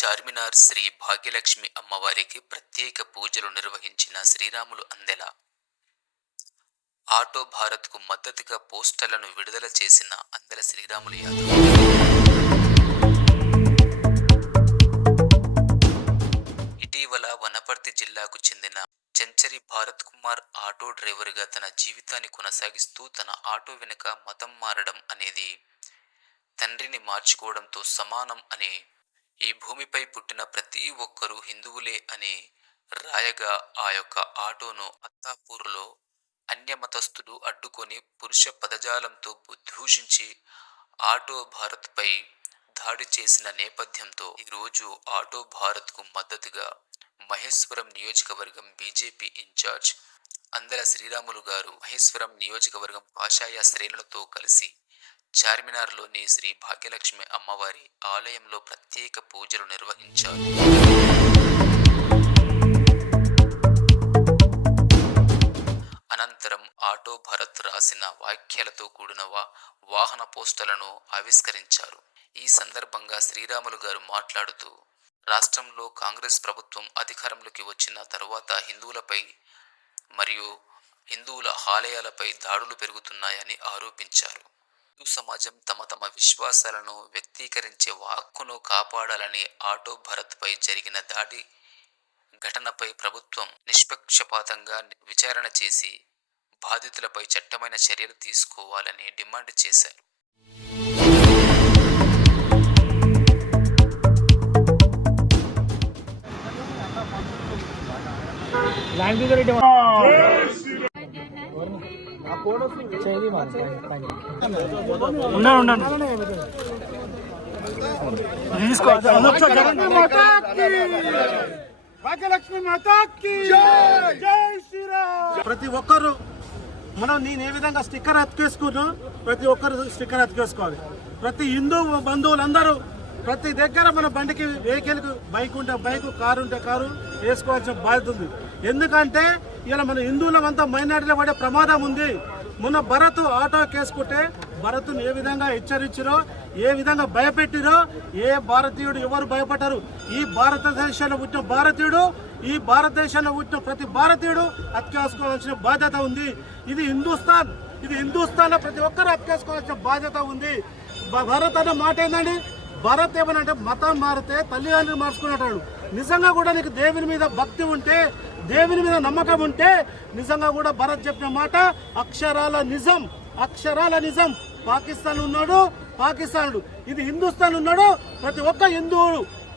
చార్మినార్ శ్రీ భాగ్యలక్ష్మి అమ్మవారికి ప్రత్యేక పూజలు నిర్వహించిన శ్రీరాములు అందెల. ఆటో భారత్కు మద్దతుగా పోస్టర్లను విడుదల చేసిన అందెల శ్రీరాములు యాదవ్. ఇటీవల వనపర్తి జిల్లాకు చెందిన చెంచరి భారత్ కుమార్ ఆటో డ్రైవర్గా తన జీవితాన్ని కొనసాగిస్తూ తన ఆటో వెనుక మతం మారడం అనేది తండ్రిని మార్చుకోవడంతో సమానం అనే ఈ భూమిపై పుట్టిన ప్రతి ఒక్కరూ హిందువులే అని రాయగా ఆ యొక్క ఆటోను అత్తాపూర్లో అన్యమతస్థుడు అడ్డుకొని పురుష పదజాలంతో దూషించి ఆటో భారత్పై దాడి చేసిన నేపథ్యంతో ఈరోజు ఆటో భారత్కు మద్దతుగా మహేశ్వరం నియోజకవర్గం బీజేపీ ఇన్ఛార్జ్ అందెల శ్రీరాములు గారు మహేశ్వరం నియోజకవర్గం కాషాయ శ్రేణులతో కలిసి చార్మినార్లోని శ్రీ భాగ్యలక్ష్మి అమ్మవారి ఆలయంలో ప్రత్యేక పూజలు నిర్వహించారు. అనంతరం ఆటో భరత్ రాసిన వాక్యాలతో కూడిన వాహన పోస్టర్లను ఆవిష్కరించారు. ఈ సందర్భంగా శ్రీరాములు గారు మాట్లాడుతూ రాష్ట్రంలో కాంగ్రెస్ ప్రభుత్వం అధికారంలోకి వచ్చిన తరువాత హిందువులపై మరియు హిందువుల ఆలయాలపై దాడులు పెరుగుతున్నాయని ఆరోపించారు. సమాజం తమ తమ విశ్వాసాలను వ్యక్తీకరించే హక్కును కాపాడాలని ఆటో భరత్పై జరిగిన దాడి ఘటనపై ప్రభుత్వం నిష్పక్షపాతంగా విచారణ చేసి బాధితులపై చట్టమైన చర్యలు తీసుకోవాలని డిమాండ్ చేశారు. ప్రతి ఒక్కరు మనం నేను ఏ విధంగా స్టిక్కర్ అతికేసుకున్నా ప్రతి ఒక్కరు స్టిక్కర్ అతికేసుకోవాలి. ప్రతి హిందూ బంధువులందరూ ప్రతి దగ్గర మన బండికి వెహికల్కి బైక్ ఉంటే బైక్, కారు ఉంటే కారు వేసుకోవాల్సిన బాధ్యత ఉంది. ఎందుకంటే ఇలా మన హిందువులమంతా మైనారిటీలో పడే ప్రమాదం ఉంది. మొన్న భరత్ ఆటో కేసుకుంటే భరత్ను ఏ విధంగా హెచ్చరించారో, ఏ విధంగా భయపెట్టిరో ఏ భారతీయుడు ఎవరు భయపడ్డారు. ఈ భారతదేశంలో పుట్టిన భారతీయుడు, ఈ భారతదేశంలో పుట్టిన ప్రతి భారతీయుడు అతికేసుకోవాల్సిన బాధ్యత ఉంది. ఇది హిందుస్థాన్లో ప్రతి ఒక్కరు అతికేసుకోవాల్సిన బాధ్యత ఉంది. భరత్ అన్న మాట ఏందండి, భరత్ ఏమనంటే మతం మారితే తల్లిదండ్రులు మార్చుకునేటాడు. నిజంగా కూడా నీకు దేవుని మీద భక్తి ఉంటే, దేవుని మీద నమ్మకం ఉంటే నిజంగా కూడా భరత్ చెప్పిన మాట అక్షరాల నిజం. పాకిస్తాన్ ఉన్నాడు, పాకిస్తానుడు, ఇది హిందుస్థాన్ ఉన్నాడు.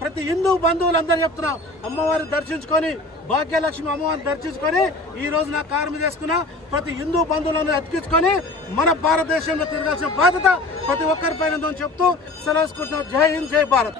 ప్రతి హిందూ బంధువులందరూ చెప్తున్నా, అమ్మవారిని దర్శించుకొని భాగ్యలక్ష్మి అమ్మవారిని దర్శించుకొని ఈ రోజు నా కారు మీద వేసుకున్న ప్రతి హిందూ బంధువులను అతికించుకొని మన భారతదేశంలో తిరగాల్సిన బాధ్యత ప్రతి ఒక్కరిపైన ఉందని చెప్తూ సెలవుకుంటున్నాం. జై హింద్, జై భారత్.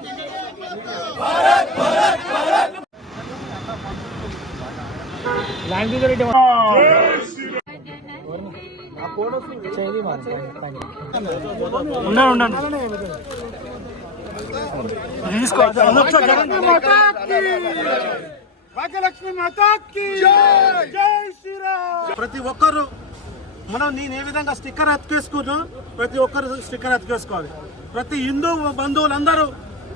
ప్రతి ఒక్కరు మనం నేను ఏ విధంగా స్టిక్కర్ అతికేసుకున్నా ప్రతి ఒక్కరు స్టిక్కర్ అతికేసుకోవాలి. ప్రతి హిందూ బంధువులందరూ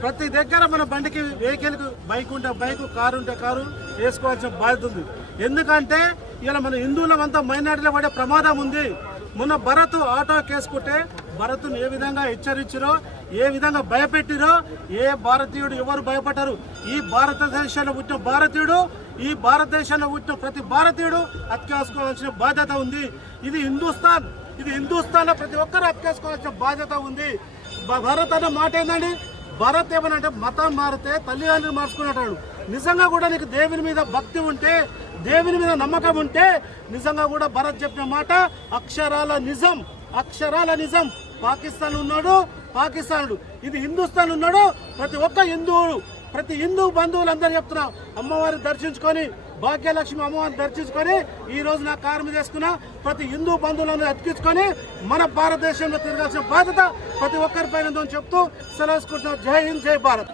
ప్రతి దగ్గర మన బండికి వెహికల్కి బైక్ ఉంటే బైక్, కారు ఉంటే కారు వేసుకోవాల్సిన బాధ్యత ఉంది. ఎందుకంటే ఇలా మన హిందువులమంతా మైనారిటీలో పడే ప్రమాదం ఉంది. మొన్న భరత్ ఆటో కేసుకుంటే భరత్ను ఏ విధంగా హెచ్చరించారో, ఏ విధంగా భయపెట్టిరో ఏ భారతీయుడు ఎవరు భయపడ్డారు. ఈ భారతదేశంలో పుట్టిన భారతీయుడు, ఈ భారతదేశంలో పుట్టిన ప్రతి భారతీయుడు అతికేసుకోవాల్సిన బాధ్యత ఉంది. ఇది హిందుస్థాన్లో ప్రతి ఒక్కరు అతికేసుకోవాల్సిన బాధ్యత ఉంది. భరత్ అన్న మాట ఏందండి, భరత్ ఏమనంటే మతం మారితే తల్లిదండ్రులు మార్చుకునేటాడు. నిజంగా కూడా నీకు దేవుని మీద భక్తి ఉంటే, దేవుని మీద నమ్మకం ఉంటే నిజంగా కూడా భరత్ చెప్పిన మాట అక్షరాల నిజం. పాకిస్తాన్ ఉన్నాడు, పాకిస్తానుడు, ఇది హిందుస్థాన్ ఉన్నాడు. ప్రతి హిందూ బంధువులందరూ చెప్తున్నా, అమ్మవారిని దర్శించుకొని భాగ్యలక్ష్మి అమ్మవారిని దర్శించుకొని ఈ రోజు నా కారు మీద వేసుకున్న ప్రతి హిందూ బంధువులను అతికించుకొని మన భారతదేశంలో తిరగాల్సిన బాధ్యత ప్రతి ఒక్కరిపైన ఉందని చెప్తూ సెలవుకుంటున్నాం. జై హింద్, జై భారత్.